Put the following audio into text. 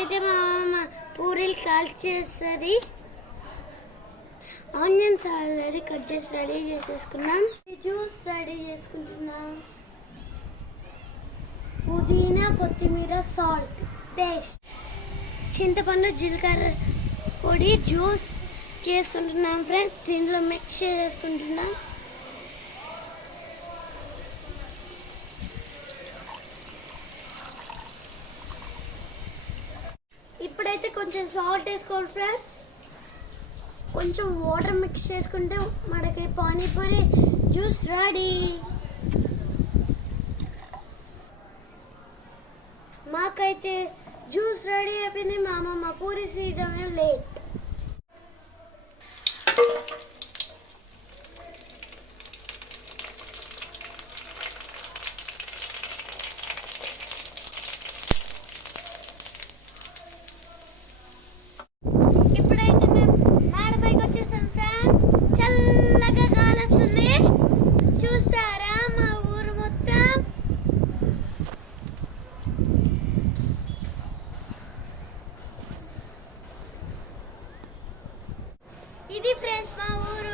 ఇప్పుడైతే మా అమ్మ పూరీలు కాల్ చేస్తుంది. ఆనియన్స్ ఆల్రెడీ కట్ చేసి రెడీ చేసేసుకున్నాం. జ్యూస్ రెడీ చేసుకుంటున్నాం. పుదీనా కొత్తిమీర సాల్ట్ పేస్ట్ చింతపండు జీలకర్ర పొడి జ్యూస్ చేసుకుంటున్నాం ఫ్రెండ్స్. దీంట్లో మిక్స్ చేసుకుంటున్నాం అయితే కొంచెం సాల్ట్ వేసుకోవాలి ఫ్రెండ్స్ కొంచెం వాటర్ మిక్స్ చేసుకుంటే మనకి పానీపూరి జ్యూస్ రెడీ మాకైతే జ్యూస్ రెడీ అయిపోయింది. మా అమ్మమ్మ పూరి చేయడమే లేట్ ఇది ఫ్రెండ్స్ మా ఊరు